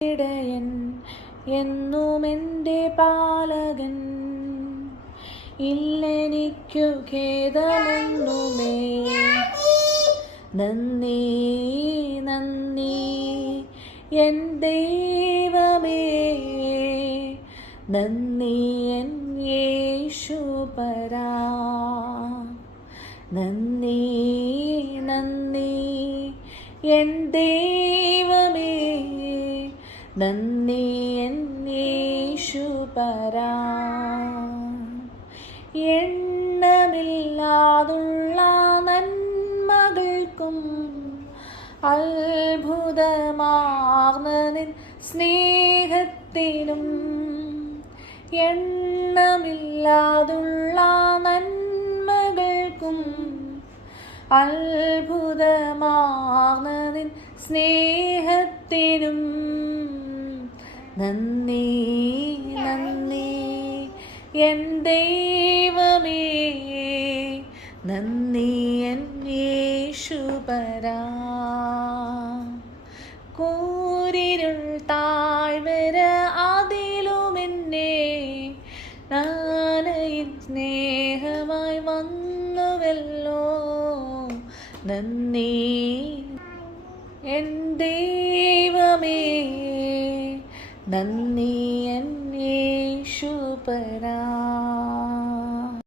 ഇടയൻ എന്നുമെൻ്റെ പാലകൻ, ഇല്ലെനിക്കു ഖേദമൊന്നുമേ. നന്ദി നന്ദി എൻ ദൈവമേ, നന്ദി എൻ യേശുപരാ. നന്ദി നന്ദി എൻ ദൈവമേ, നന്ദി എൻ യേശുപരാ. എണ്ണമില്ലാതുള്ള നന്മകൾക്കും അത്ഭുതമാർന്ന നിൻ സ്നേഹത്തിനും, എണ്ണമില്ലാതുള്ള നന്മകൾക്കും അത്ഭുതമാർന്ന നിൻ സ്നേഹത്തിനും നന്ദി നന്ദി എൻ ദൈവമേ, നന്ദി എൻ യേശുപരാ. കൂരിരുൾ താഴ്വര അതിലുമെന്നെ നാനയിൻ സ്നേഹമായി വന്നുവല്ലോ. നന്ദി എൻ ദൈവമേ, നന്ദി എൻ യേശുപരാ.